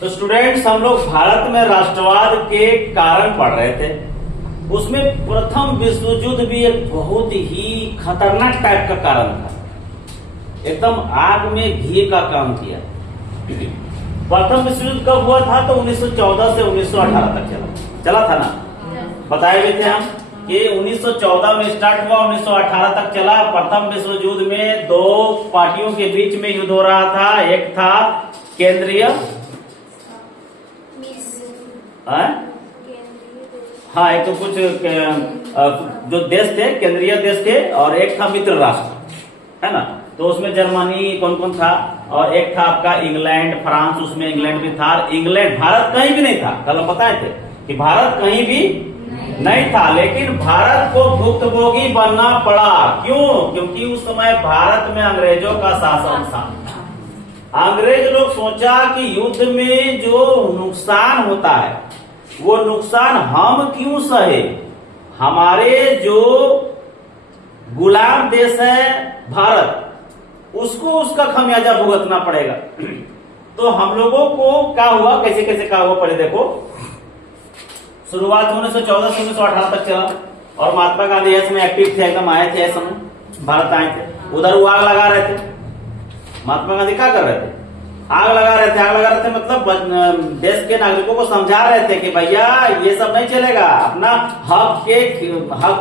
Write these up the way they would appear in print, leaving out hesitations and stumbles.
तो स्टूडेंट्स, हम लोग भारत में राष्ट्रवाद के कारण पढ़ रहे थे। उसमें प्रथम विश्व युद्ध भी एक बहुत ही खतरनाक टाइप का कारण था, एकदम आग में घी का काम किया। प्रथम विश्व युद्ध कब हुआ था? तो 1914 से 1918 तक चला था ना। बताए हुए थे हम कि 1914 में स्टार्ट हुआ, 1918 तक चला। प्रथम विश्व युद्ध में दो पार्टियों के बीच में युद्ध हो रहा था। एक था केंद्रीय, हाँ, एक तो कुछ जो देश थे केंद्रीय देश थे, और एक था मित्र राष्ट्र, है ना। तो उसमें जर्मनी कौन कौन था, और एक था आपका इंग्लैंड, फ्रांस, उसमें इंग्लैंड भी था। इंग्लैंड, भारत कहीं भी नहीं था। कल हम बताए थे कि भारत कहीं भी नहीं था, लेकिन भारत को भुक्तभोगी बनना पड़ा। क्यों? क्योंकि उस समय भारत में अंग्रेजों का शासन था। अंग्रेज लोग सोचा कि युद्ध में जो नुकसान होता है वो नुकसान हम क्यों सहे, हमारे जो गुलाम देश है भारत, उसको उसका खमियाजा भुगतना पड़ेगा। तो हम लोगों को क्या हुआ, कैसे कैसे क्या हुआ, पहले देखो। शुरुआत 1914 से 1918 तक चला, और महात्मा गांधी इस समय एक्टिव थे, एकदम आए थे, इस समय भारत आए थे। उधर वो आग लगा रहे थे। महात्मा गांधी क्या कर रहे थे? आग लगा रहे थे। आग लगा रहे थे मतलब देश के नागरिकों को समझा रहे थे कि भैया ये सब नहीं चलेगा, अपना हक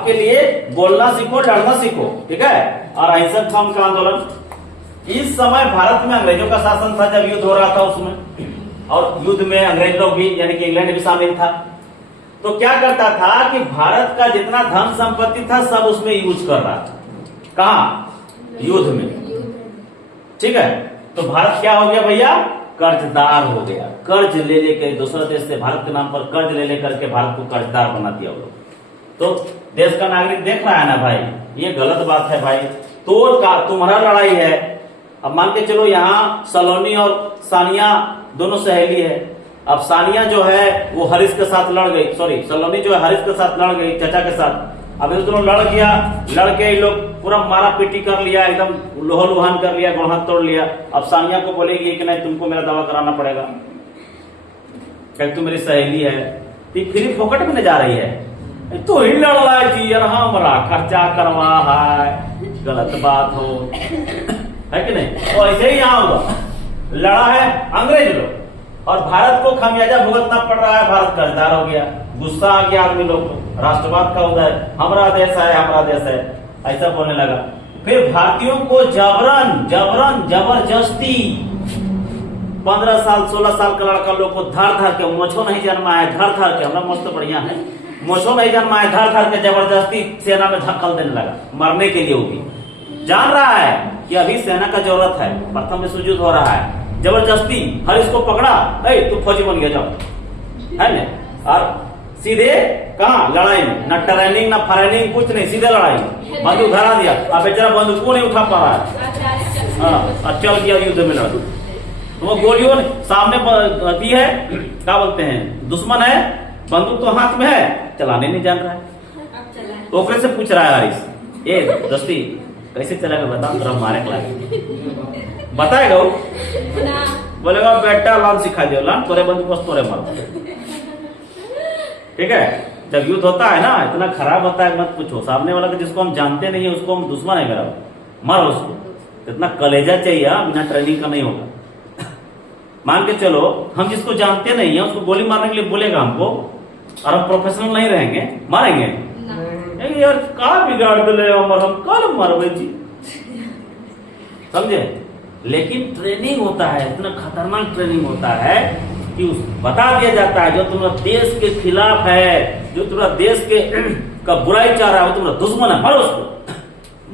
के लिए बोलना सीखो, लड़ना सीखो, ठीक है। और अहिंसक था उनका आंदोलन। इस समय भारत में अंग्रेजों का शासन था जब युद्ध हो रहा था उसमें, और युद्ध में अंग्रेज लोग भी यानी कि इंग्लैंड भी शामिल था। तो क्या करता था कि भारत का जितना धन संपत्ति था सब उसमें यूज कर रहा था। कहा? युद्ध में, ठीक है। तो भारत क्या हो गया भैया? कर्जदार हो गया। कर्ज ले लेकर दूसरे देश से भारत के नाम पर कर्ज ले लेकर के भारत को कर्जदार बना दिया वो लोग। तो देश का नागरिक देख रहा है ना भाई, ये गलत बात है भाई। तुम्हारा लड़ाई है। अब मान के चलो यहाँ सलोनी और सानिया दोनों सहेली है। अब सानिया जो है वो हरीश के साथ लड़ गई, सॉरी सलोनी जो है हरीश के साथ लड़ गई, चाचा के साथ। अब ये दोनों लड़ गया, लड़के लोग पूरा मारा पीटी कर लिया, एकदम लोहा लुहान कर लिया, गोड़ हाथ तोड़ लिया। अब सानिया को बोलेगी कि नहीं, तुमको मेरा दवा कराना पड़ेगा, क्या तुम मेरी सहेली है। तो फिर फोकट में जा रही है, तो ही लड़ रहा है जी, हमारा खर्चा करवा है, गलत बात हो है कि नहीं। तो ऐसे ही यहाँ हुआ, लड़ा है अंग्रेज लोग और भारत को खमियाजा भुगतना पड़ रहा है। भारत कर्जदार हो गया, गुस्सा आ गया आदमी लोग को, राष्ट्रवाद का उदय, हमारा देश है, हमारा देश है, ऐसा बोलने लगा। फिर भारतीयों को जबरदस्ती 15 साल 16 साल का लड़का लोग को धर धर के, मोछो नहीं जन्मा है, धर धर के, हमारा मोछ तो बढ़िया है, मोछो नहीं जन्मा है, धर धर के जबरदस्ती सेना में धक्कल देने लगा, मरने के लिए। वो भी जान रहा है कि अभी सेना का जरूरत है, प्रथम विश्व युद्ध हो रहा है, जबरदस्ती हर इसको पकड़ा, तू फौजी बन गया, जाओ, है ना। और सीधे कहा लड़ाई में, न ट्रेनिंग न फ्रेनिंग, कुछ नहीं, सीधे लड़ाई, बंदूक धरा दिया। अब बेचारा बंदूक को नहीं उठा पा रहा है, हाँ, चल गया युद्ध में लड़। तो वो गोलियों सामने दी है, क्या बोलते हैं, दुश्मन है, बंदूक तो हाथ में है, चलाने नहीं जान रहा है। तो ओकरे से पूछ रहा है हरीश, ए दोस्ती कैसे चलेगा बता, तेरा मारे क्लास बताएगा वो, बोलेगा बेटा लान सिखा दियो, लान तोरे बंदूक बस तोरे मर, ठीक है। जब युद्ध होता है ना, इतना खराब होता है, मत पूछो। सामने वाला को जिसको हम जानते नहीं है उसको हम दुश्मन है मेरा, मारो उसको। इतना कलेजा चाहिए, बिना ट्रेनिंग का नहीं होगा। मान के चलो हम जिसको जानते नहीं है उसको गोली मारने के लिए बोलेगा हमको, और हम प्रोफेशनल नहीं रहेंगे, मारेंगे यार, का बिगाड़ दिले हमर, हम कल मरबे जी, समझे। लेकिन ट्रेनिंग होता है, इतना खतरनाक ट्रेनिंग होता है कि बता दिया जाता है जो तुम्हारा देश के खिलाफ है, जो तुम्हारा देश के का बुराई चाह रहा है, वो तुम्हारा दुश्मन है, मारो उसको।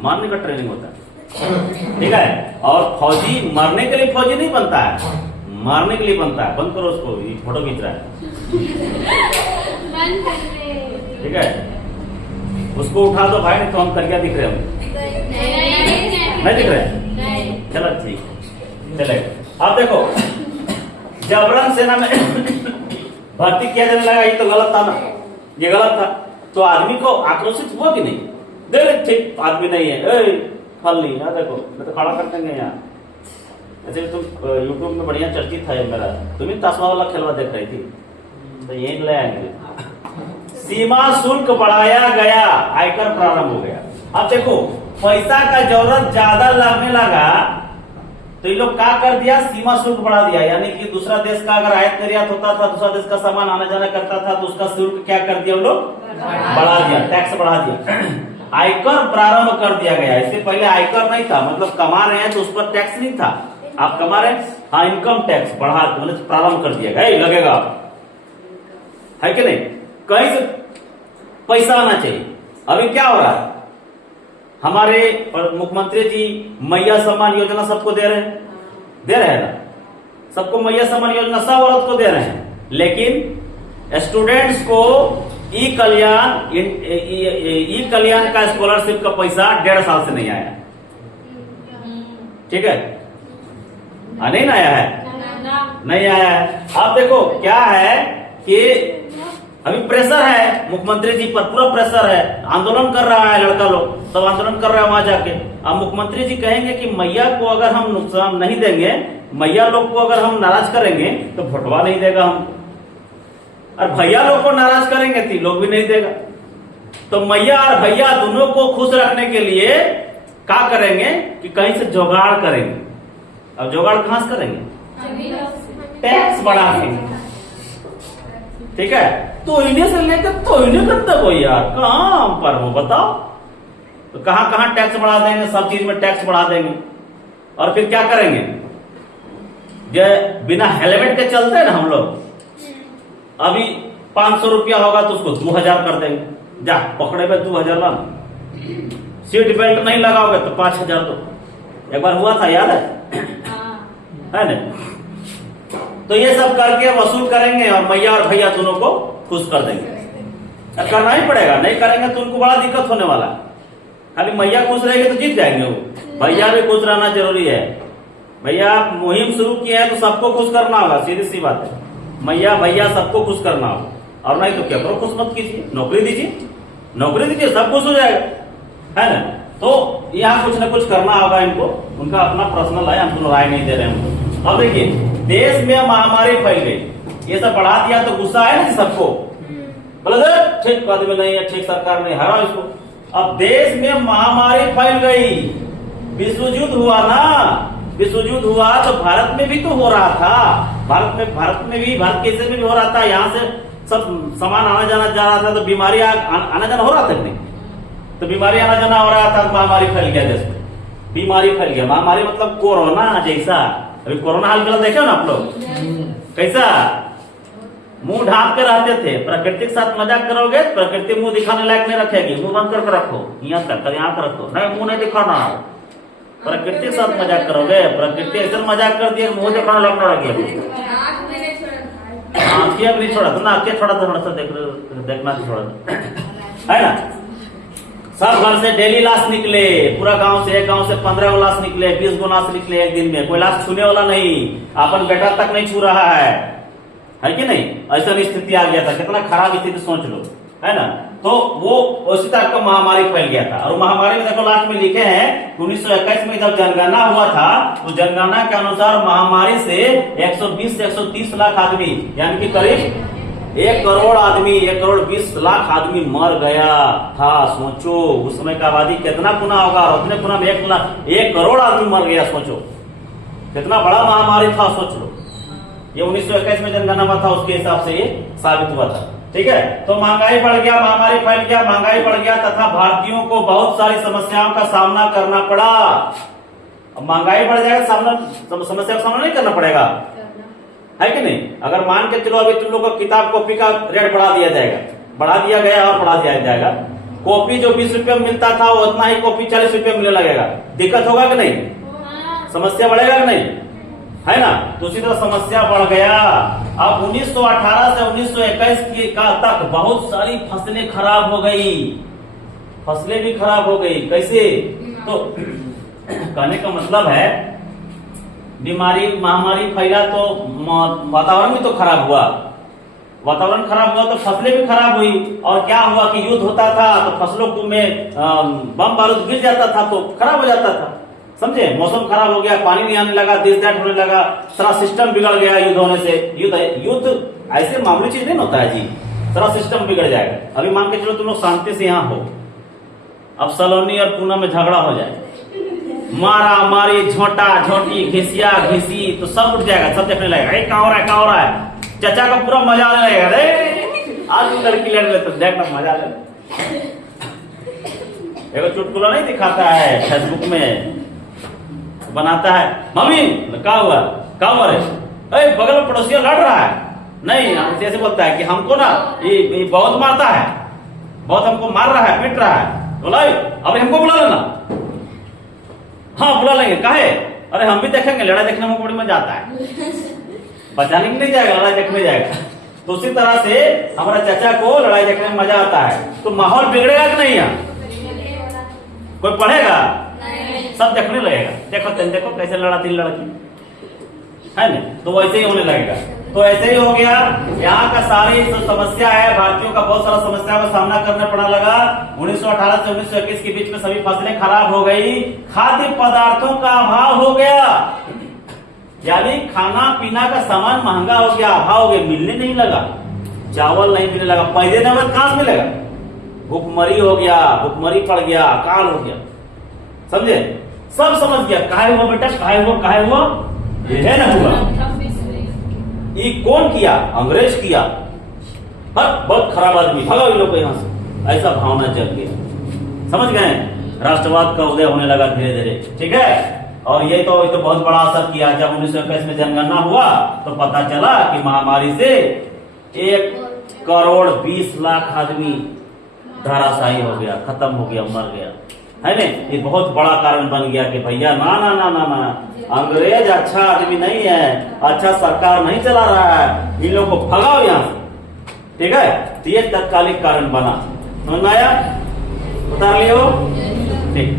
मारने का ट्रेनिंग होता है, ठीक है। और फौजी मरने के लिए फौजी नहीं बनता है, मारने के लिए बनता है। बंद करो उसको, ये फोटो खींच रहा है, ठीक है। उसको उठा दो भाई, नहीं तो हम क्या दिख रहे हैं, नहीं दिख रहे, चलो ठीक, चले। अब देखो जबरन सेना में भर्ती किया जाने लगा, ये तो गलत था ना, ये गलत था। तो आदमी को आक्रोशित हुआ कि नहीं, देख ठीक आदमी नहीं है, फल नहीं है, देखो मैं तो खड़ा कर देंगे यहाँ, ऐसे तुम यूट्यूब में बढ़िया चर्चित है मेरा, तुम ही ताशमा वाला खेलवा देख रही थी, तो यही ले आएंगे। सीमा शुल्क बढ़ाया गया, आयकर प्रारंभ हो गया। अब देखो पैसा का जरूरत ज्यादा लगने लगा तो ये लोग क्या कर दिया, सीमा शुल्क बढ़ा दिया। यानी कि दूसरा देश का अगर आयात निर्यात होता था, दूसरा देश का सामान आना जाना करता था, तो उसका शुल्क क्या कर दिया, वो लोग बढ़ा दिया, टैक्स बढ़ा दिया। आयकर प्रारंभ कर दिया गया। इससे पहले आयकर नहीं था, मतलब कमा रहे हैं तो उस पर टैक्स नहीं था। आप कमा रहे हैं, हाँ, इनकम टैक्स बढ़ा मतलब प्रारंभ कर दिया गया, लगेगा, है कि नहीं, कहीं से पैसा आना चाहिए। अभी क्या हो रहा है, हमारे मुख्यमंत्री जी मैया सम्मान योजना सबको दे रहे हैं ना, सबको मैया सम्मान योजना सब औरत को दे रहे हैं, लेकिन स्टूडेंट्स को ई कल्याण का स्कॉलरशिप का पैसा 1.5 साल से नहीं आया। ठीक है, नहीं आया है, नहीं आया है। अब देखो क्या है कि अभी प्रेशर है मुख्यमंत्री जी पर, पूरा प्रेशर है, आंदोलन कर रहा है लड़का लोग, सब आंदोलन कर रहा है वहां जाके। अब मुख्यमंत्री जी कहेंगे कि मैया को अगर हम नुकसान नहीं देंगे, मैया लोग को अगर हम नाराज करेंगे तो भोटवा नहीं देगा हम, और भैया लोग को नाराज करेंगे तो लोग भी नहीं देगा। तो मैया और भैया दोनों को खुश रखने के लिए क्या करेंगे कि कहीं से जुगाड़ करेंगे। अब जुगाड़ कहां से करेंगे, टैक्स बढ़ा देंगे। ठीक है, तो इन्हें से लेकर तो इन्हें करते हो यार, कहां पर हो बताओ, तो कहां टैक्स बढ़ा देंगे, सब चीज में टैक्स बढ़ा देंगे। और फिर क्या करेंगे, जो बिना हेलमेट के चलते हैं ना हम लोग, अभी 500 रुपया होगा तो उसको 2000 कर देंगे, जा पकड़े पे 2000 लाना, सीट बेल्ट नहीं लगाओगे तो 5000 दो। एक बार हुआ था, याद है ना। तो ये सब करके वसूल करेंगे और मैया और भैया दोनों को खुश कर देंगे। करना ही पड़ेगा, नहीं करेंगे तो उनको बड़ा दिक्कत होने वाला। खाली मैया खुश रहेगी तो जीत जाएंगे वो, भैया भी खुश रहना जरूरी है। भैया मुहिम शुरू किया है तो सबको खुश करना होगा, सीधी सी बात है, मैया भैया सबको खुश करना होगा। और नहीं तो क्या करो, खुश मत कीजिए, नौकरी दीजिए, सब खुश हो जाएगा, है ना। तो यहाँ कुछ न कुछ करना होगा इनको, उनका अपना पर्सनल है, हम राय नहीं दे रहे हैं उनको। अब देखिए देश में महामारी फैल गई, ये सब बढ़ा दिया तो गुस्सा है ना सबको, बोले ठीक आदमी नहीं है, ठीक सरकार नहीं, हरा इसको। अब देश में महामारी फैल गई, विश्व युद्ध हुआ ना, विश्व युद्ध हुआ तो भारत में भी तो हो रहा था, भारत के देश में भी हो रहा था। यहाँ से सब सामान आना जाना जा रहा था, तो बीमारी आना जाना हो रहा था नहीं, तो बीमारी आना जाना हो रहा था, महामारी फैल गया देश में, बीमारी फैल गया। महामारी मतलब कोरोना जैसा। अभी कोरोना हाल फिलहाल देखे ना आप लोग, कैसा मुंह ढांप के रहते थे। प्रकृति के साथ मजाक करोगे, प्रकृति मुंह दिखाने लायक नहीं रखेगी, मुंह बंद करके रखो, यहाँ तक यहाँ कर रखो, नहीं मुंह नहीं दिखाना। प्रकृति के साथ मजाक करोगे, प्रकृति ऐसा मजाक कर दिए मुंह दिखाना लगना लगे। आंखें भी नहीं छोड़ा, तुमने आंखें छोड़ा तो थोड़ा सा देखना छोड़ा, है ना। सब घर से डेली लाश निकले, पूरा गांव से, एक गांव से 15 लाश निकले, 20 गो लाश निकले एक दिन में, कोई लाश छूने वाला नहीं, अपन बेटा तक नहीं छू रहा है कि नहीं। ऐसा स्थिति आ गया था, कितना खराब स्थिति सोच लो, है ना। तो वो उसी तरह का महामारी फैल गया था। और महामारी में देखो लास्ट में लिखे हैं 1921 में जब जनगणना हुआ था, तो जनगणना के अनुसार महामारी से 120 से 130 लाख आदमी, यानी कि करीब 1 करोड़ आदमी, 1 करोड़ 20 लाख आदमी मर गया था। सोचो उस समय का आबादी कितना गुना होगा, उतने गुना में 1 करोड़ आदमी मर गया। सोचो कितना बड़ा महामारी था, सोच लो। ये 1921 में जनगणना हुआ था, उसके हिसाब से ये साबित हुआ था। ठीक है, तो महंगाई बढ़ गया, महामारी फैल गया, महंगाई बढ़ गया तथा भारतीयों को बहुत सारी समस्याओं का सामना करना पड़ा। अब महंगाई बढ़ जाएगा, समस्या का सामना नहीं करना पड़ेगा, है कि नहीं। अगर मान के चलो अभी तुम लोग को किताब कॉपी का रेट बढ़ा दिया जाएगा, बढ़ा दिया गया और बढ़ा दिया जाएगा। कॉपी जो 20 रुपये में मिलता था वो उतना ही कॉपी 40 रुपये मिलने लगेगा। दिक्कत होगा कि नहीं, समस्या बढ़ेगा कि नहीं, है ना। तो उसी तरह समस्या बढ़ गया। अब 1918 से 1921 तक बहुत सारी फसलें खराब हो गई, फसलें भी खराब हो गई। कैसे, तो कहने का मतलब है बीमारी महामारी फैला तो वातावरण भी तो खराब हुआ, वातावरण खराब हुआ तो फसलें भी खराब हुई। और क्या हुआ कि युद्ध होता था तो फसलों में बम बारूद गिर जाता था तो खराब हो जाता था। समझे? मौसम खराब हो गया, पानी नहीं आने लगा, दिस दैट होने लगा, सारा सिस्टम बिगड़ गया युद्ध होने से। युद्ध ऐसे मामूली चीज नहीं होता है जी, सारा सिस्टम बिगड़ जाएगा। अभी मान के चलो तुम लोग शांति से यहाँ हो, अब सलोनी और पूना में झगड़ा हो जाए, मारा मारी, झोंटा झोंटी, घिसिया घिसी, तो सब उठ जाएगा, सब देखने लगेगा, कहाँ हो रहा है, कहाँ हो रहा है। चाचा का पूरा मजा आने लगेगा, अरे आज लड़की लड़ रहे तो देखना मजा ले। एगो चुटकुला नहीं दिखाता है फेसबुक में, बनाता है, मम्मी क्या हुआ, क्या हुआ रे, बगल में पड़ोसिया लड़ रहा है, नहीं ऐसे बोलता है कि हमको ना ये बहुत मारता है, बहुत हमको मार रहा है, पीट रहा है। बोला अरे हमको बुला लेना। हाँ बुला लेंगे, काहे? अरे हम भी देखेंगे, लड़ाई देखने में बड़ी मजा आता है। बचाने के नहीं जाएगा, लड़ाई देखने जाएगा। तो उसी तरह से हमारा चाचा को लड़ाई देखने में मजा आता है। तो माहौल बिगड़ेगा कि नहीं? यहाँ कोई पढ़ेगा? सब देखने लगेगा, देखो कैसे लड़ाती लड़की है ना, तो वैसे ही होने लगेगा। तो ऐसे ही हो गया, यहाँ का सारी जो समस्या है, भारतीयों का बहुत सारा समस्या का सामना करना पड़ा लगा। 1918 से 1921 के बीच में सभी फसलें खराब हो गई, खाद्य पदार्थों का अभाव हो गया, यानी खाना पीना का सामान महंगा हो गया, अभाव हो गया, मिलने नहीं लगा, चावल नहीं मिलने लगा, पहले नंबर कहां मिलेगा, भूखमरी हो गया, भूखमरी पड़ गया, अकाल हो गया, समझे? सब समझ गया, काहे हुआ बेटा, काहे हुआ, ये है ना हुआ। ये कौन किया? अंग्रेज किया। बहुत खराब आदमी, भगाओ इन लोग को यहाँ से, ऐसा भावना चल गया, समझ गए? राष्ट्रवाद का उदय होने लगा धीरे धीरे, ठीक है। और ये तो बहुत बड़ा असर किया। जब 1921 में जनगणना हुआ तो पता चला कि महामारी से 1,20,00,000 आदमी धराशायी हो गया, खत्म हो गया, मर गया, है ना। ये बहुत बड़ा कारण बन गया कि भैया ना ना ना ना ना, अंग्रेज अच्छा आदमी नहीं है, अच्छा सरकार नहीं चला रहा है, इन लोगों को भगाओ यहाँ से, ठीक है। तो ये तत्कालिक कारण बना, समझ में आया? उतार लियो, ठीक।